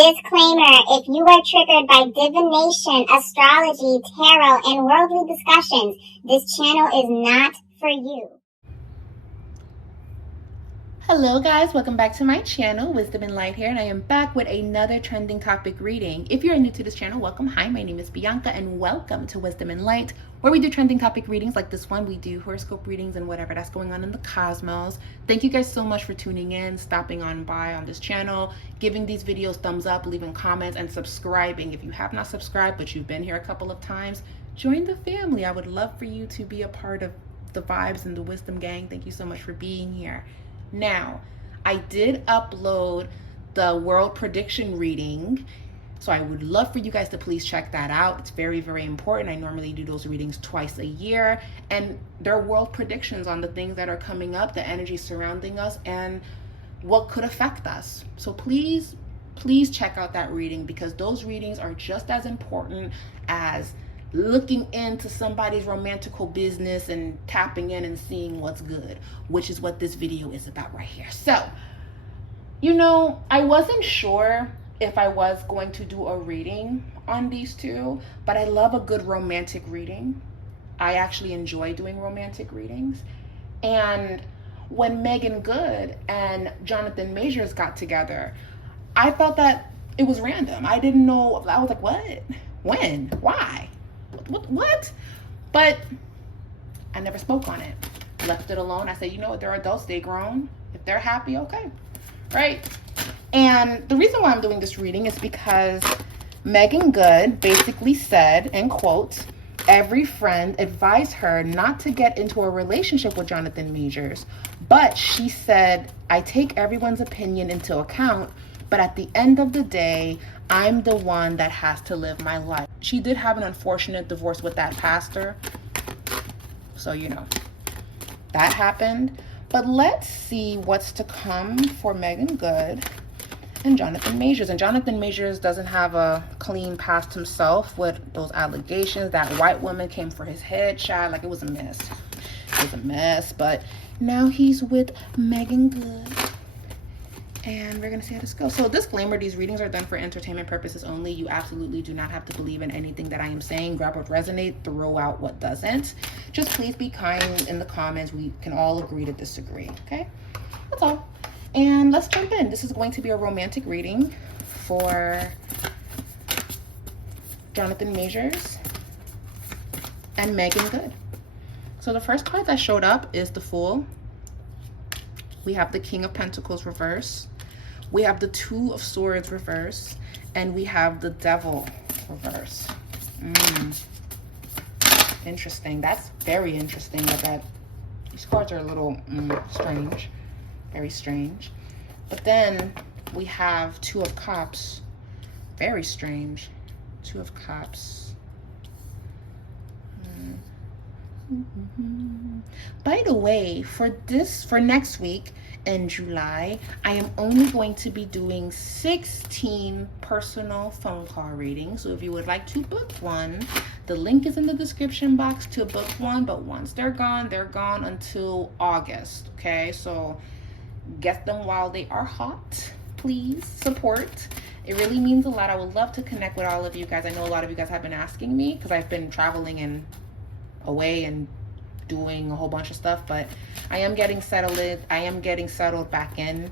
Disclaimer, if you are triggered by divination, astrology, tarot, and worldly discussions, this channel is not for you. Hello guys, welcome back to my channel, Wisdom and Light here, and I am back with another trending topic reading. If you're new to this channel, welcome. Hi, my name is Bianca and welcome to Wisdom and Light, where we do trending topic readings like this one. We do horoscope readings and whatever that's going on in the cosmos. Thank you guys so much for tuning in, stopping on by on this channel, giving these videos thumbs up, leaving comments, and subscribing. If you have not subscribed but you've been here a couple of times, join the family. I would love for you to be a part of the vibes and the Wisdom gang. Thank you so much for being here. Now, I did upload the world prediction reading, so I would love for you guys to please check that out. It's very, very important. I normally do those readings twice a year, and they're world predictions on the things that are coming up, the energy surrounding us, and what could affect us. So please check out that reading, because those readings are just as important as looking into somebody's romantical business and tapping in and seeing what's good, which is what this video is about right here. So, I wasn't sure if I was going to do a reading on these two, but I love a good romantic reading. I actually enjoy doing romantic readings. And when Meagan Good and Jonathan Majors got together, I felt that it was random. I didn't know. I was like, what? When? Why? What? But I never spoke on it. Left it alone. I said, they're adults, they grown. If they're happy, okay. Right? And the reason why I'm doing this reading is because Meagan Good basically said, in quote, every friend advised her not to get into a relationship with Jonathan Majors, but she said, I take everyone's opinion into account, but at the end of the day, I'm the one that has to live my life. She did have an unfortunate divorce with that pastor. So, that happened. But let's see what's to come for Meagan Good and Jonathan Majors. And Jonathan Majors doesn't have a clean past himself with those allegations. That white woman came for his headshot. Like, it was a mess. It was a mess. But now he's with Meagan Good. And we're going to see how this goes. So, disclaimer, these readings are done for entertainment purposes only. You absolutely do not have to believe in anything that I am saying. Grab what resonates, throw out what doesn't. Just please be kind in the comments. We can all agree to disagree, okay? That's all. And let's jump in. This is going to be a romantic reading for Jonathan Majors and Meagan Good. So, the first card that showed up is the Fool. We have the King of Pentacles reverse. We have the Two of Swords reverse. And we have the Devil reverse. Interesting. That's very interesting. That these cards are a little strange. Very strange. But then we have Two of Cups. Very strange. Two of Cups. By the way, for next week in July, I am only going to be doing 16 personal phone call readings. So if you would like to book one, the link is in the description box to book one. But once they're gone until August. Okay, so get them while they are hot. Please support. It really means a lot. I would love to connect with all of you guys. I know a lot of you guys have been asking me because I've been traveling and away and doing a whole bunch of stuff, but I am getting settled back in,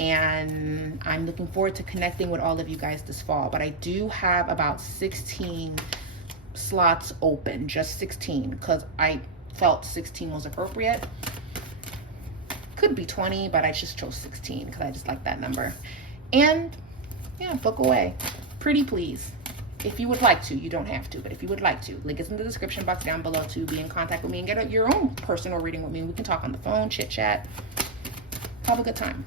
and I'm looking forward to connecting with all of you guys this fall. But I do have about 16 slots open, just 16, because I felt 16 was appropriate. Could be 20, but I just chose 16 because I just like that number. And yeah, book away. Pretty please. If you would like to, you don't have to, but if you would like to, link is in the description box down below to be in contact with me and get your own personal reading with me. We can talk on the phone, chit chat, have a good time.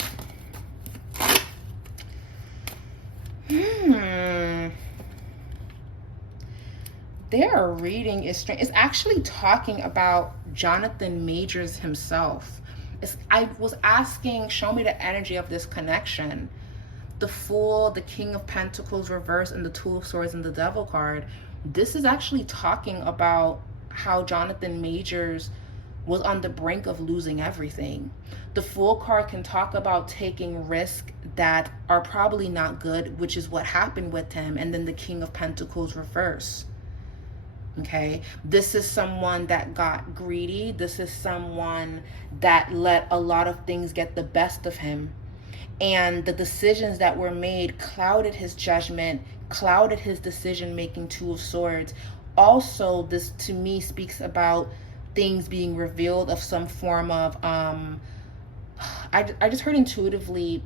Their reading is strange. It's actually talking about Jonathan Majors himself. I was asking, show me the energy of this connection. The Fool, the King of Pentacles reverse, and the Two of Swords and the Devil card. This is actually talking about how Jonathan Majors was on the brink of losing everything. The Fool card can talk about taking risks that are probably not good, which is what happened with him. And then the King of Pentacles reverse. Okay, this is someone that got greedy. This is someone that let a lot of things get the best of him. And the decisions that were made clouded his judgment, clouded his decision-making. Two of Swords. Also, this to me speaks about things being revealed of some form of, I just heard intuitively,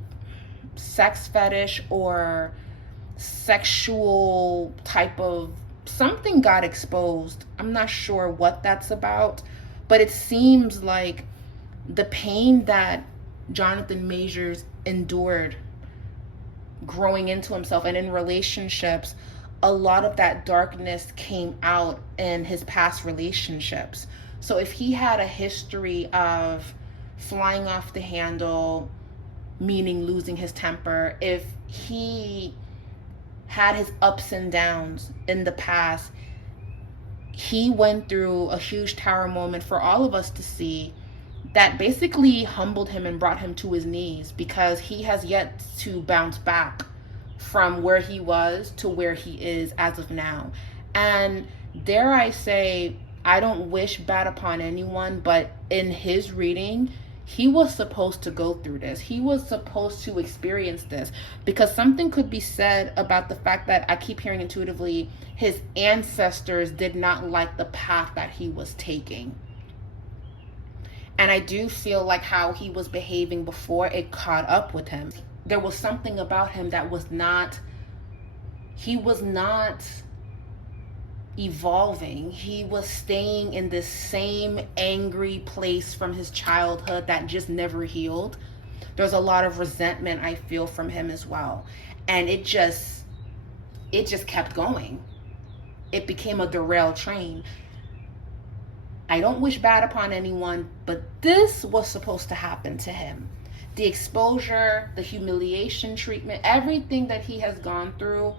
sex fetish or sexual type of something got exposed. I'm not sure what that's about, but it seems like the pain that Jonathan Majors endured growing into himself and in relationships, a lot of that darkness came out in his past relationships. So if he had a history of flying off the handle, meaning losing his temper, if he had his ups and downs in the past, he went through a huge tower moment for all of us to see that basically humbled him and brought him to his knees, because he has yet to bounce back from where he was to where he is as of now. And dare I say, I don't wish bad upon anyone, but in his reading, he was supposed to go through this. He was supposed to experience this, because something could be said about the fact that I keep hearing intuitively his ancestors did not like the path that he was taking. And I do feel like how he was behaving before it caught up with him. There was something about him that was not, he was not evolving. He was staying in this same angry place from his childhood that just never healed. There's a lot of resentment I feel from him as well. And it just kept going. It became a derailed train. I don't wish bad upon anyone, but this was supposed to happen to him. The exposure, the humiliation treatment, everything that he has gone through,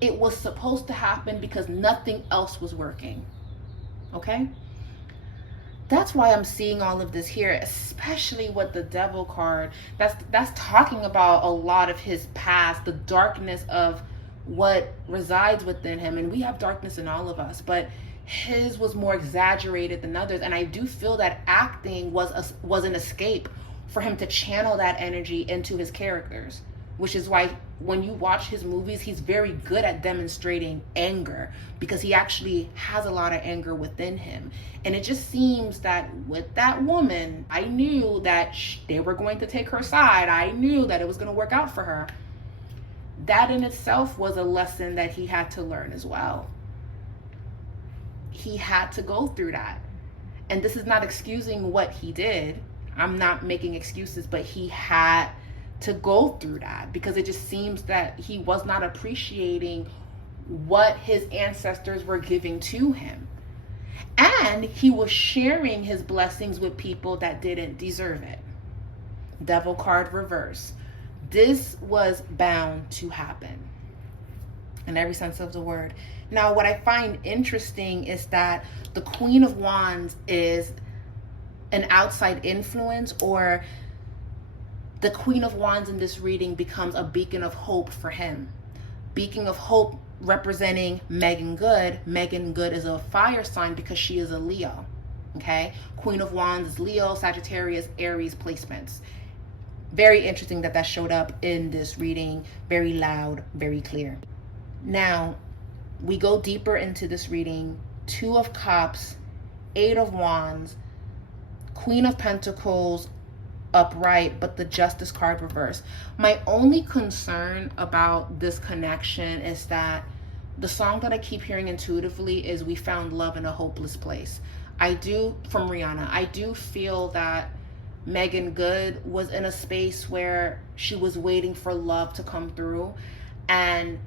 it was supposed to happen because nothing else was working. Okay? That's why I'm seeing all of this here, especially with the Devil card. That's talking about a lot of his past, the darkness of what resides within him. And we have darkness in all of us, but his was more exaggerated than others. And I do feel that acting was an escape for him to channel that energy into his characters, which is why when you watch his movies, he's very good at demonstrating anger, because he actually has a lot of anger within him. And it just seems that with that woman, I knew that they were going to take her side. I knew that it was going to work out for her. That in itself was a lesson that he had to learn as well. He had to go through that. And this is not excusing what he did. I'm not making excuses, but he had to go through that, because it just seems that he was not appreciating what his ancestors were giving to him. And he was sharing his blessings with people that didn't deserve it. Devil card reverse. This was bound to happen in every sense of the word. Now, what I find interesting is that the Queen of Wands is an outside influence, or the Queen of Wands in this reading becomes a beacon of hope for him. Beacon of hope representing Meagan Good. Meagan Good is a fire sign because she is a Leo. Okay? Queen of Wands is Leo, Sagittarius, Aries placements. Very interesting that showed up in this reading. Very loud, very clear. Now, we go deeper into this reading. 2 of Cups, 8 of Wands, Queen of Pentacles upright, but the Justice card reversed. My only concern about this connection is that the song that I keep hearing intuitively is "We Found Love in a Hopeless Place." From Rihanna, I do feel that Meagan Good was in a space where she was waiting for love to come through, and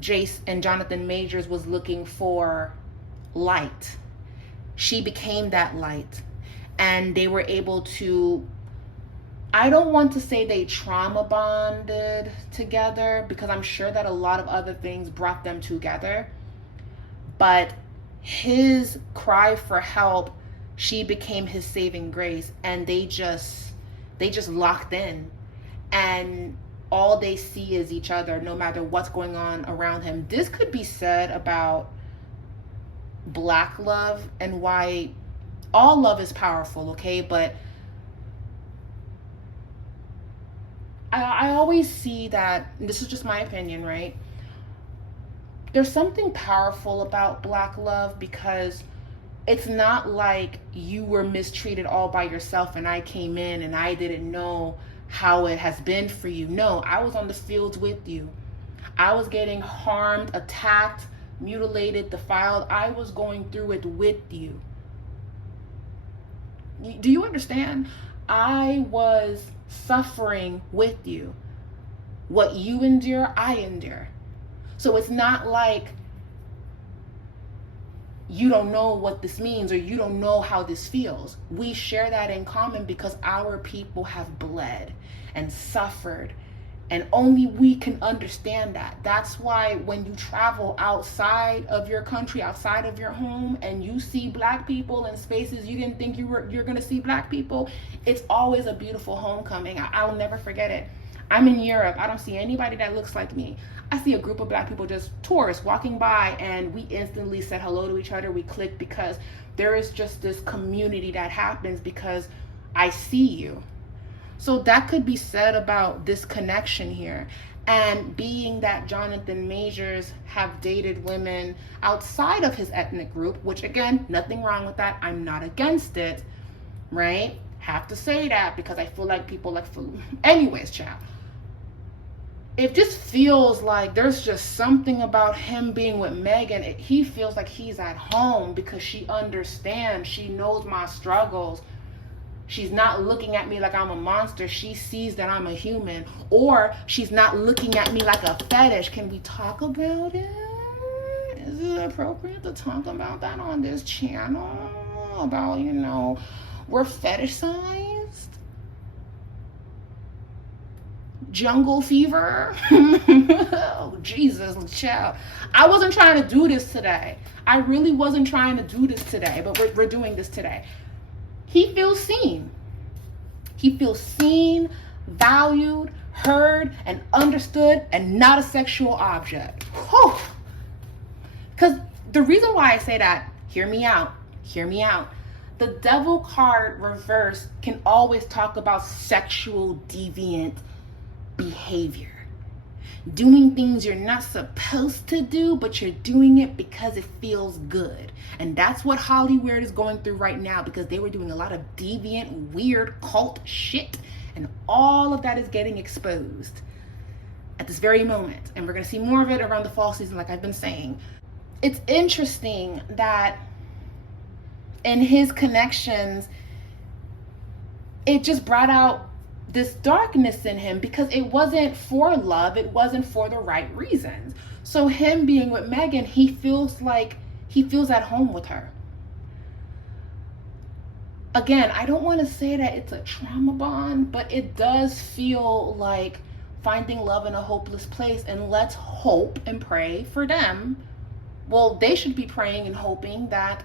Jace and Jonathan Majors was looking for light. She became that light, and they were able to, I don't want to say they trauma bonded together, because I'm sure that a lot of other things brought them together, but his cry for help She became his saving grace, and they just locked in, and all they see is each other no matter what's going on around him. This could be said about Black love and why all love is powerful, okay? But I always see that, this is just my opinion, right? There's something powerful about Black love, because it's not like you were mistreated all by yourself and I came in and I didn't know how it has been for you. No, I was on the fields with you. I was getting harmed, attacked, mutilated, defiled. I was going through it with you. Do you understand? I was suffering with you. What you endure, I endure. So it's not like you don't know what this means or you don't know how this feels. We share that in common because our people have bled and suffered, and only we can understand that. That's why when you travel outside of your country, outside of your home, and you see Black people in spaces you didn't think you're going to see Black people, it's always a beautiful homecoming. I'll never forget it. I'm in Europe. I don't see anybody that looks like me. I see a group of Black people, just tourists walking by, and we instantly said hello to each other. We clicked because there is just this community that happens because I see you. So that could be said about this connection here. And being that Jonathan Majors have dated women outside of his ethnic group, which again, nothing wrong with that. I'm not against it, right? Have to say that because I feel like people like food. Anyways, child. It just feels like there's just something about him being with Meagan. He feels like he's at home because she understands. She knows my struggles. She's not looking at me like I'm a monster. She sees that I'm a human. Or she's not looking at me like a fetish. Can we talk about it? Is it appropriate to talk about that on this channel? About, we're fetishized? Jungle fever? Oh, Jesus, child. I wasn't trying to do this today. I really wasn't trying to do this today, but we're doing this today. He feels seen. He feels seen, valued, heard, and understood, and not a sexual object. Whew. Because the reason why I say that, hear me out. The devil card reverse can always talk about sexual deviant behavior. Doing things you're not supposed to do, but you're doing it because it feels good. And that's what Hollywood is going through right now, because they were doing a lot of deviant, weird cult shit. And all of that is getting exposed at this very moment. And we're going to see more of it around the fall season, like I've been saying. It's interesting that in his connections, it just brought out this darkness in him because it wasn't for love. It wasn't for the right reasons. So him being with Meagan, he feels at home with her. Again, I don't want to say that it's a trauma bond, but it does feel like finding love in a hopeless place. And let's hope and pray for them. Well, they should be praying and hoping that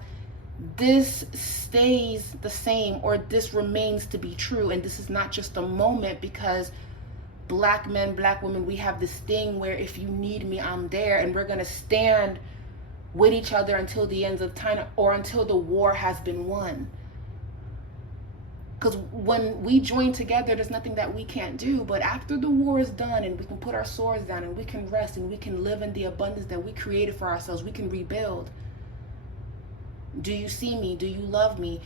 this stays the same, or this remains to be true, and this is not just a moment, because Black men, Black women, we have this thing where if you need me, I'm there, and we're going to stand with each other until the ends of time, or until the war has been won. Because when we join together, there's nothing that we can't do. But after the war is done and we can put our swords down and we can rest and we can live in the abundance that we created for ourselves, we can rebuild. Do you see me? Do you love me?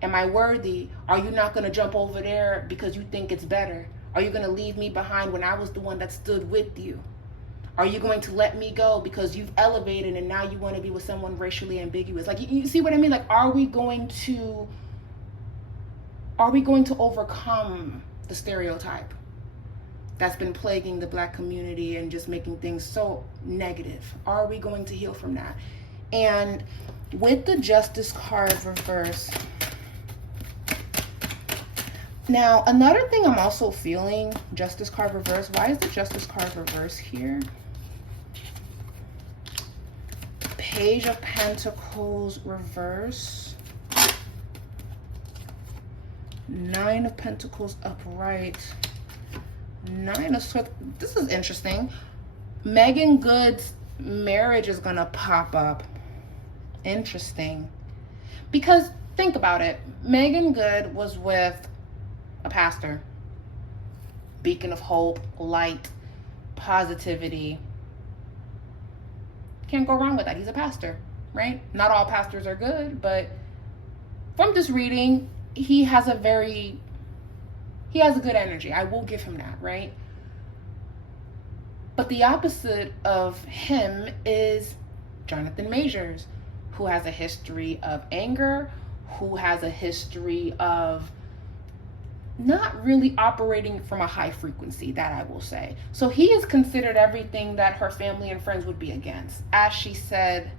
Am I worthy? Are you not going to jump over there because you think it's better? Are you going to leave me behind when I was the one that stood with you? Are you going to let me go because you've elevated and now you want to be with someone racially ambiguous? Like, you see what I mean? Like, are we going to overcome the stereotype that's been plaguing the Black community and just making things so negative? Are we going to heal from that? And with the Justice card reverse, now another thing I'm also feeling, Justice card reverse, why is the Justice card reverse here? Page of Pentacles reverse. 9 of Pentacles upright. 9 of Swords. This is interesting. Meagan Good's marriage is gonna pop up. Interesting. Because think about it. Meagan Good was with a pastor. Beacon of hope, light, positivity. Can't go wrong with that. He's a pastor, right? Not all pastors are good, but from this reading, he has a good energy. I will give him that, right? But the opposite of him is Jonathan Majors, who has a history of anger, who has a history of not really operating from a high frequency, that I will say. So he is considered everything that her family and friends would be against, as she said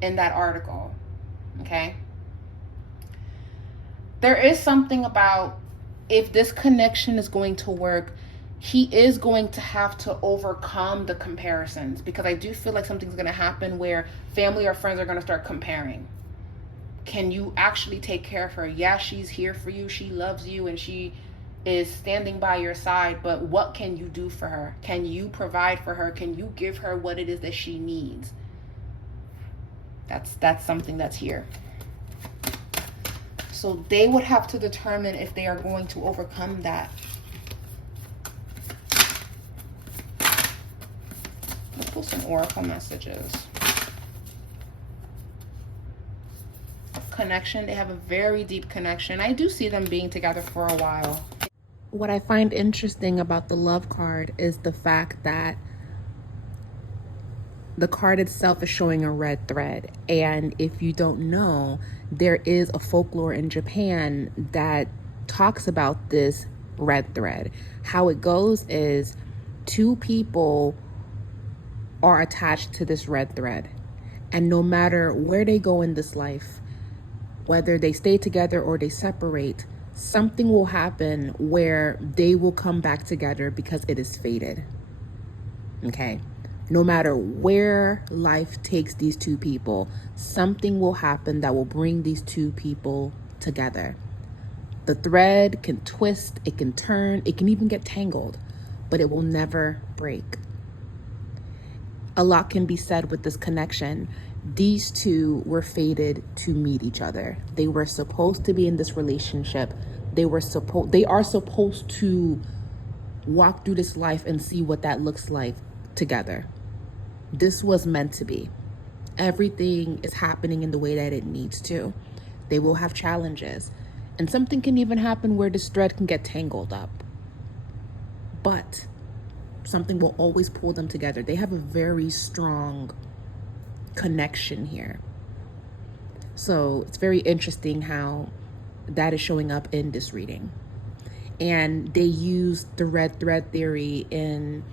in that article, okay? There is something about, if this connection is going to work, he is going to have to overcome the comparisons, because I do feel like something's going to happen where family or friends are going to start comparing. Can you actually take care of her? Yeah, she's here for you. She loves you and she is standing by your side. But what can you do for her? Can you provide for her? Can you give her what it is that she needs? That's something that's here. So they would have to determine if they are going to overcome that. Let's pull some oracle messages. Connection. They have a very deep connection. I do see them being together for a while. What I find interesting about the love card is the fact that the card itself is showing a red thread. And if you don't know, there is a folklore in Japan that talks about this red thread. How it goes is 2 people are attached to this red thread. And no matter where they go in this life, whether they stay together or they separate, something will happen where they will come back together because it is fated. Okay? No matter where life takes these 2 people, something will happen that will bring these 2 people together. The thread can twist, it can turn, it can even get tangled, but it will never break. A lot can be said with this connection. These 2 were fated to meet each other. They were supposed to be in this relationship. They are supposed to walk through this life and see what that looks like together. This was meant to be. Everything is happening in the way that it needs to. They will have challenges. And something can even happen where this thread can get tangled up. But something will always pull them together. They have a very strong connection here. So it's very interesting how that is showing up in this reading. And they used the red thread theory in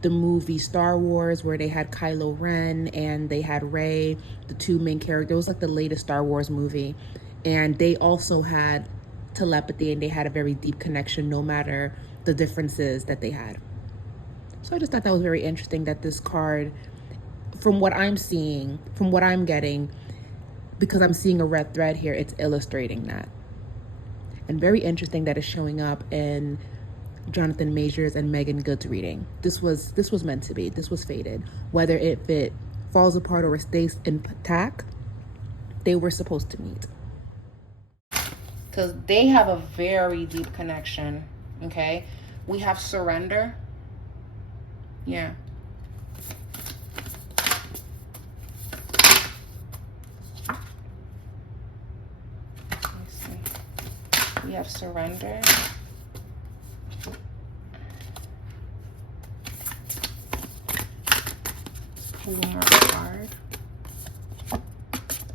the movie Star Wars, where they had Kylo Ren and they had Rey, the 2 main characters. It was like the latest Star Wars movie. And they also had telepathy and they had a very deep connection no matter the differences that they had. So I just thought that was very interesting that this card, from what I'm seeing, from what I'm getting, because I'm seeing a red thread here, it's illustrating that. And very interesting that it's showing up in Jonathan Majors and Meagan Good's reading. This was meant to be. This was fated. Whether if it falls apart or it stays intact, they were supposed to meet. Because they have a very deep connection, okay? We have surrender. Yeah. We have surrender. One more card.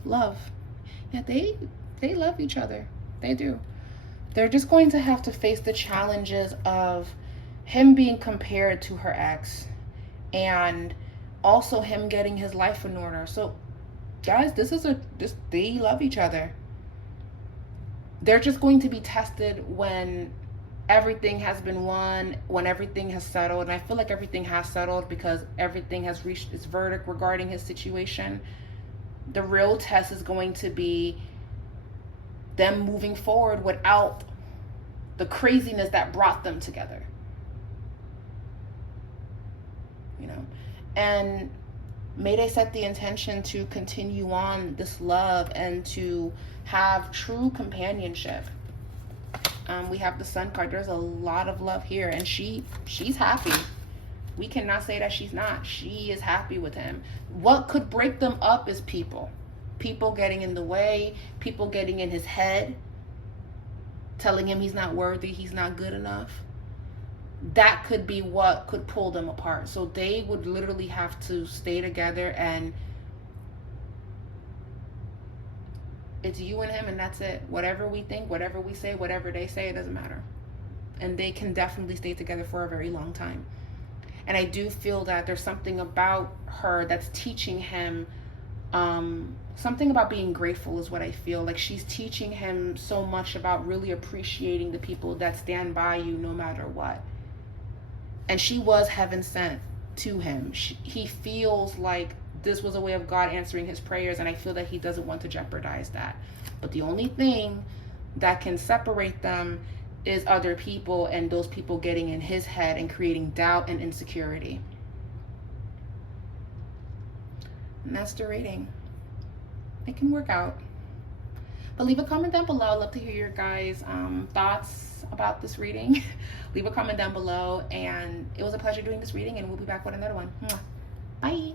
Love. Yeah, they love each other. They do. They're just going to have to face the challenges of him being compared to her ex and also him getting his life in order. So guys, they love each other. They're just going to be tested when everything has been won, when everything has settled. And I feel like everything has settled because everything has reached its verdict regarding his situation. The real test is going to be them moving forward without the craziness that brought them together. You know, and may they set the intention to continue on this love and to have true companionship. We have the Sun card. There's a lot of love here, and she's happy. We cannot say that she's not. She is happy with him. What could break them up is people getting in the way, people getting in his head, telling him he's not worthy, he's not good enough. That could be what could pull them apart. So they would literally have to stay together, and it's you and him, and that's it. Whatever we think, whatever we say, whatever they say, it doesn't matter. And they can definitely stay together for a very long time. And I do feel that there's something about her that's teaching him, something about being grateful is what I feel. Like she's teaching him so much about really appreciating the people that stand by you no matter what. And she was heaven sent to him. He feels like this was a way of God answering his prayers, and I feel that he doesn't want to jeopardize that. But the only thing that can separate them is other people, and those people getting in his head and creating doubt and insecurity. And that's the reading. It can work out. But leave a comment down below. I'd love to hear your guys' thoughts about this reading. Leave a comment down below. And it was a pleasure doing this reading, and we'll be back with another one. Bye.